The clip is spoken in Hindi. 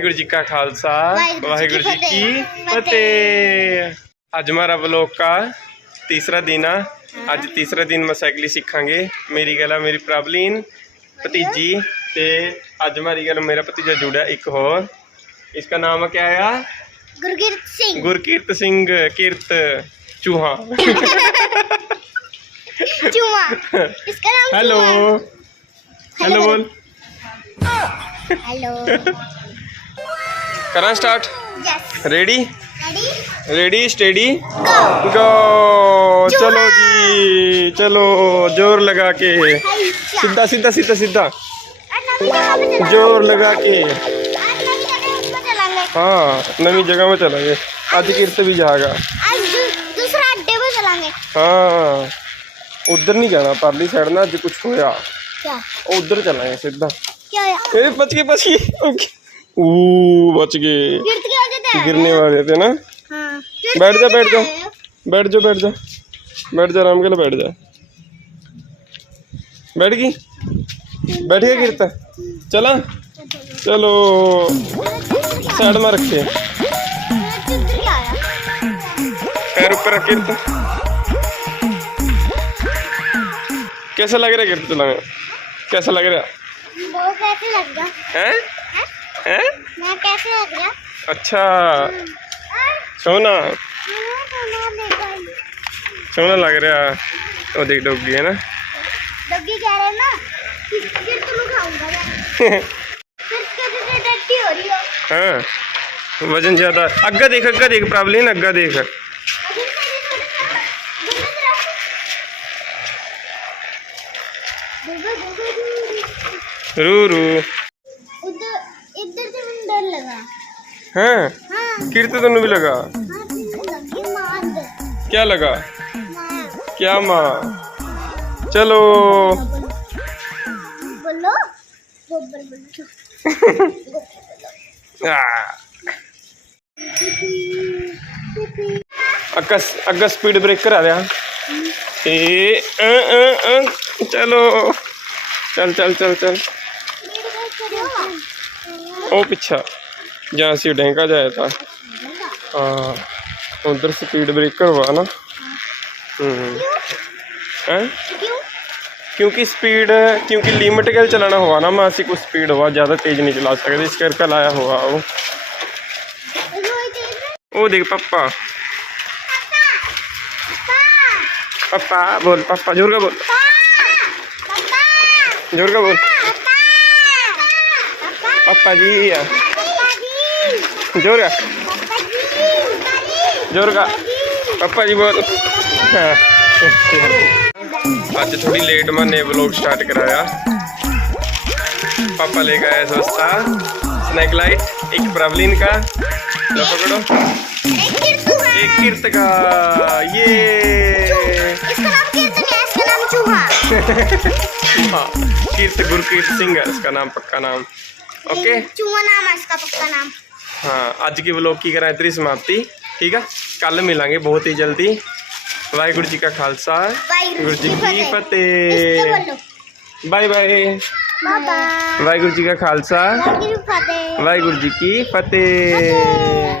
ਵਾਹਿਗੁਰੂ ਜੀ ਕਾ ਖਾਲਸਾ ਵਾਹਿਗੁਰੂ ਜੀ ਕੀ ਫਤਿਹ। ਅੱਜ ਮਾਰਾ ਬਲੋਗ ਦਾ ਤੀਸਰਾ ਦਿਨ ਆ। ਅੱਜ ਤੀਸਰਾ ਦਿਨ ਮੈਂ ਸਾਈਕਲਿੰਗ ਸਿੱਖਾਂਗੇ। ਮੇਰੀ ਗੱਲ ਆ ਮੇਰੀ ਪ੍ਰਬਲੀਨ ਭਤੀਜੀ ਤੇ ਅੱਜ ਮਾਰੀ ਗੱਲ ਮੇਰਾ ਭਤੀਜਾ ਜੁੜਿਆ ਇੱਕ ਹੋਰ। ਇਸ ਦਾ ਨਾਮ ਕਿਆ ਆ? ਗੁਰਕੀਰਤ ਸਿੰਘ। ਗੁਰਕੀਰਤ ਸਿੰਘ ਕੀਰਤ ਚੂਹਾ। ਚੂਹਾ। ਇਸ ਦਾ ਨਾਮ ਹੈਲੋ ਹੈਲੋ। ਬੋਲ। ਹੈਲੋ। करा start? Ready ready steady go चलो जी चलो ज़ोर लगा के। सीधा सीधा सीधा सीधा। ज़ोर लगा के। हाँ नवी जगह में चलेंगे किर से भी जाएगा। हाँ। उधर नहीं जाना परली साइड ना आज कुछ होया। उधर चलेंगे सीधा। क्या पचके पचकी बच गए। गिरने वाले थे ना? हाँ। बैठ जा बैठ जा। बैठ जा बैठ जा। बैठ जा आराम के लिए बैठ जा। बैठ गई? बैठ गया गिरता? चला? चलो। साइड में रखे पैर ऊपर रख गिरता। कैसा लग रहा है गिरता चलाने कैसा लग रहा है? हैं? हैं मैं कैसे लग गया अच्छा। सोना। सोना लग रहा वो देख डोगी है ना? डब्बी कह रहे ना कि फिर तुम खाऊँगा मैं फिर कैसे डट्टी हो रही हो। हाँ। वज़न ज़्यादा। अग्गा देख अग्गा देख प्रॉब्लम अग्गा देख। रू रू। लगा। हाँ? हाँ। कीर्त तेन भी लगा? हाँ क्या लगा? क्या माँ? चलो। बोलो। अग्गा अग्गा स्पीड ब्रेकर आ। रहा ए अ, अ, अ, चलो। चल चल चल चल। ओ पीछा जहाँ से ढेंका जाया था हाँ उधर स्पीड ब्रेकर हुआ ना हम्म? क्योंकि स्पीड क्योंकि लिमिट के चलाना हुआ ना मैं कुछ स्पीड हुआ ज़्यादा तेज नहीं चला सकते इस करके लाया हुआ वो वो देख पापा पापा बोल पापा ज़ोर का बोल ज़ोर का बोल पापा जी ज़ोर का। ज़ोर का। पापा जी बोल आज थोड़ी लेट मैंने ब्लॉग स्टार्ट कराया। पापा लेकर आया सस्ता। स्नैक लाइट एक प्रवलिन का। तो पकड़ो। एक कीर्त का। ये। हाँ, कीर्त गुरकीर्त सिंह है, इसका नाम पक्का नाम। ओके चूहा नाम है, इसका पक्का नाम। हाँ आज की व्लॉग की करें इतनी समाप्ति ठीक है कल मिलेंगे बहुत ही जल्दी वाहगुरु जी का खालसा गुरु जी की फतेह बाय बाय वाहगुरु जी का खालसा वाहगुरु जी की फतेह